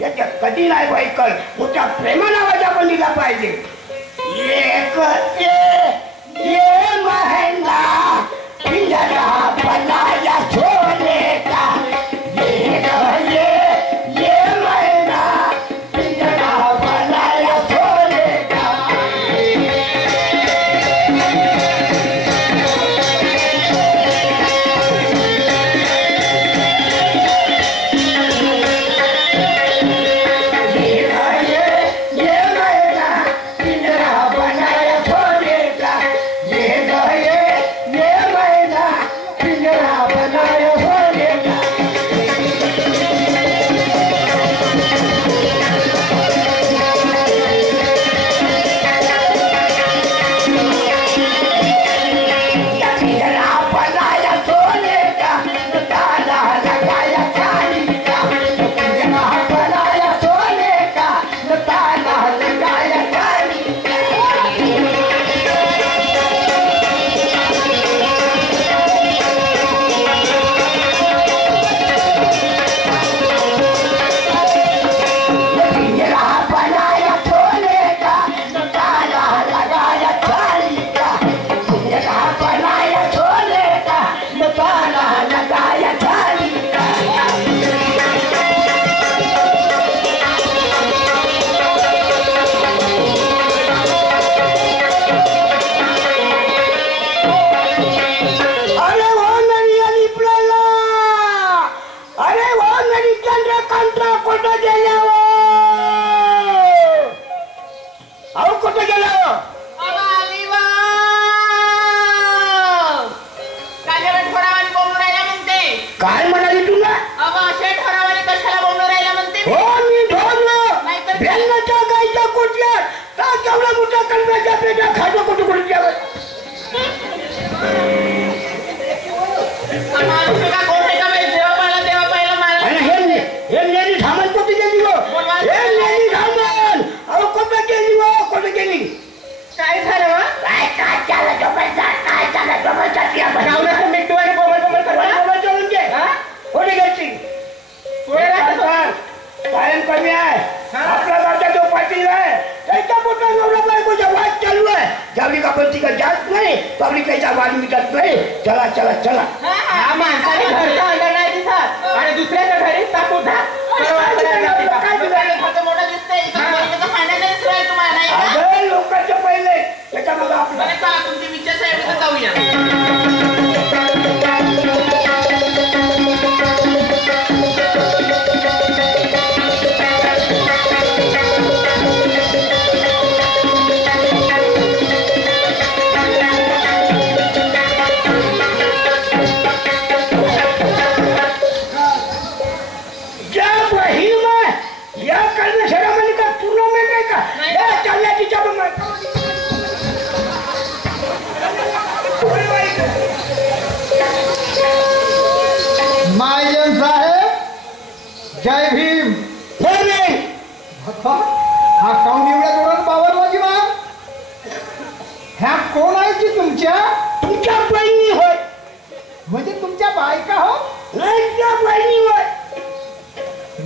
त्याच्या कधी नाही ऐकल तुझ्या प्रेमाला आवाज आपण दिला पाहिजे. एक ये महिना पिंजरा बनाया सोने का, ये महिना पिंजरा बनाया सोने का. चला चला चला माणसाने घरचा अंडा नाही दिसत आणि दुसऱ्याच्या घरी टाकू द्या. लोकांच्या पहिले त्याच्यामध्ये आपलं तुमची विचार साहेब जाऊया. जय भीम. हा काऊन एवढ्या जोरात बावरबाजी मा? ह्या कोण आहे की तुमच्या बहिणी होय. म्हणजे तुमच्या बायका हो? नाही, त्या बहिणी होय.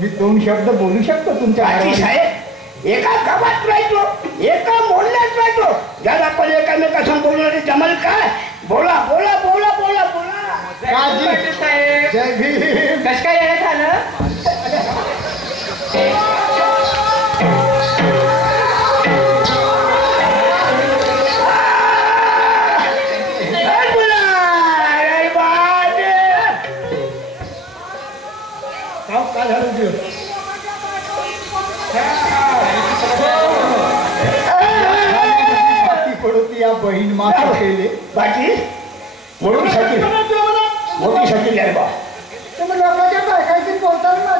मी दोन शब्द बोलू शकतो तुमच्या साहेब? एका गावात राहतो, एका मोहल्ल्यात राहतो, ज्याला आपण एकामेकासंग बोलणारे जमल काय? बोला बोला बोला बोला बोला. जय भीम. कस काय येणं झालं? या बहीण माता केले बाकी मोठी शकील आहे बा. तुम्ही लोकांच्या बायकाशी बोलताना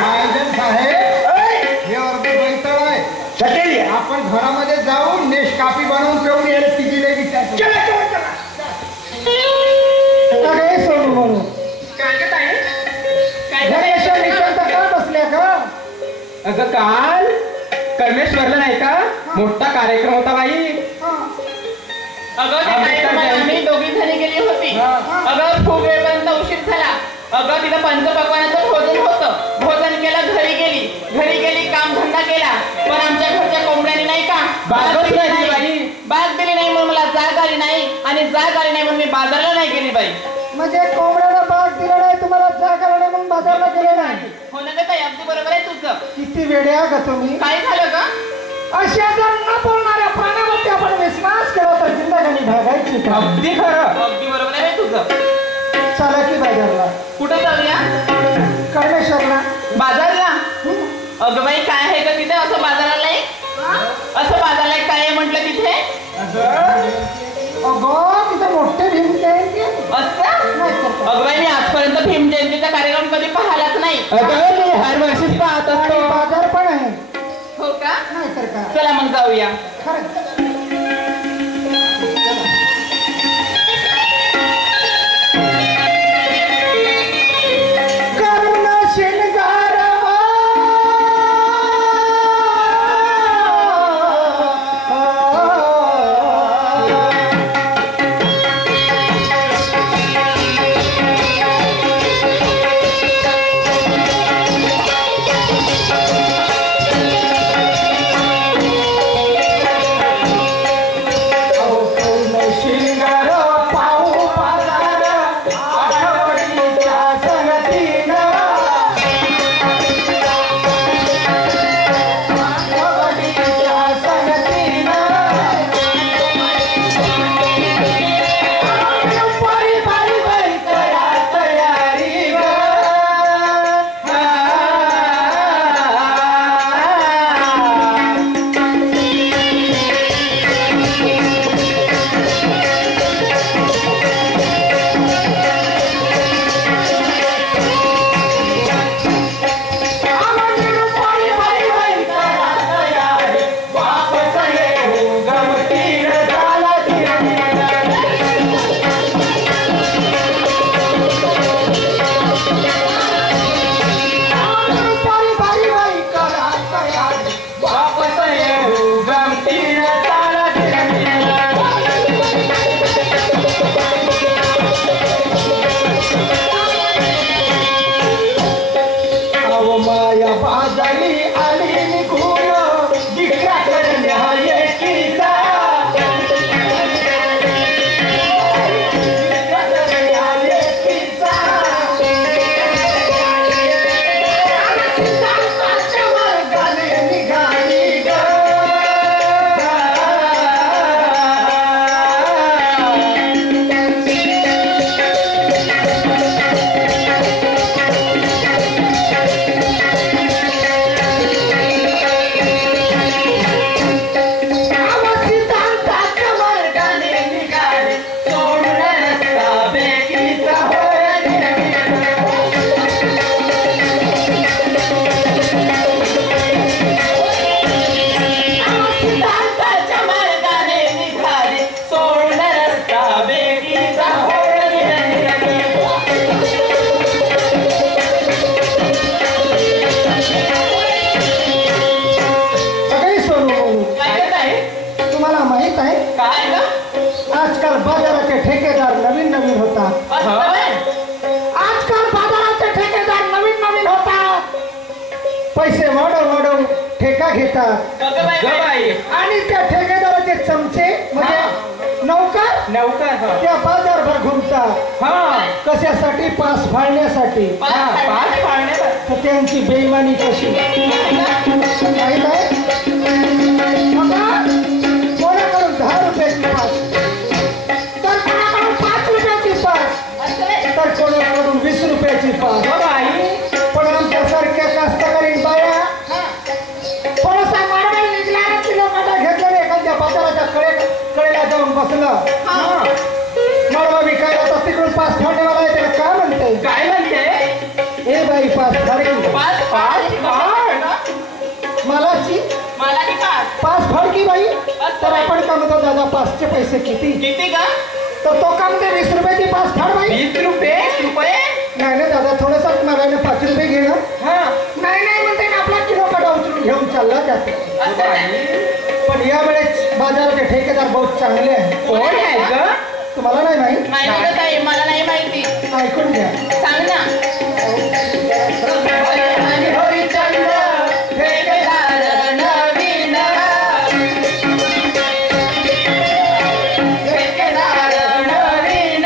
महाजन साहेब हे अर्ध बैठक आहे. शकील आपण घरामध्ये जाऊन नेश कापी बनवून पिऊन येईल तिची लई विचार सोडू म्हणून बसल्या का? अगं काल कर्मेश्वरला नाही का मोठा कार्यक्रम होता बाई. आम्ही दोघी जणी गेली होती. अगं खूप वेळपर्यंत उशीर झाला. अगं तिथं पंचपक्वानाचं भोजन बाजारला नाही गेली बाई. म्हणजे कोंबड्याला बाग दिला नाही तुम्हाला जागा नाही म्हणून बाजारला गेले नाही. हो ना ग ताई, अगदी बरोबर आहे तुझं. किती वेडे आहे का तुम्ही? काय झालं ग? अशा जर न बोलणाऱ्या प्राण्यावरती आपण विश्वास केला तर जिंदगानी भागायची का? अगदी खरं. अगदी बरोबर आहे तुझं. चला की बाजारला. कुठं जाऊया? कर्मेश्वरला. बाजारला? अगं बाई काय आहे का तिथे असं बाजाराला आहे? असं बाजारला काय आहे म्हटलं तिथे? अगं तिथे मोठे भिंत आहे. असं? अगं बाई मी आजपर्यंत भीम जयंतीचा कार्यक्रम कधी पाहिलाच नाही. अगं मी हर वर्षीच पाहत आणि असतो. बाजार पण आहे. हो का? नाही तर काय? चला मग जाऊया. खरं. पैसे वाढव ठेका घेतात आणि त्या ठेकेदाराचे चमचे म्हणजे नौकर त्या बाजारभर घुमतात. कशासाठी? पास फाळण्यासाठी. तर त्यांची बेईमानी कशी माहित आहे? कोणाकडून 10 रुपयाची पास, तर कोणाकडून 5 रुपयाची पास, तर कोणाकडून 20 रुपयाची पास. पण आमच्यासारख्या कास्तकरी बाया थोडासा मारवाई निघला किलो काटा घेतला एखाद्या बाजाराच्या कडेला जाऊन बसलं. मारवा विकायला तर तिकडून पास फाडण्यावाला आहे. त्याला काय म्हणते? ए बाई पास फाड. मलाची पास फाड की बाई. तर आपण का म्हणतो दादा पासचे पैसे किती का? तर तो का म्हणते 20 रुपयाची पास फाड बाई. 20 रुपये? नाही ना दादा थोडंसं मागायला 5 रुपये घेणं. नाही म्हणते ना आपला किलो काटा उचलून घेऊन चालला जाते. पण यावेळेस बाजाराचे ठेकेदार बहुत चांगले आहे. कोण आहे ग? तुम्हाला नाही माहित? मला नाही माहिती. ऐकून घ्या. सांग ना. हरिचंद्र ठेकेदार नवीन, ठेकेदार नवीन,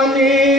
आम्ही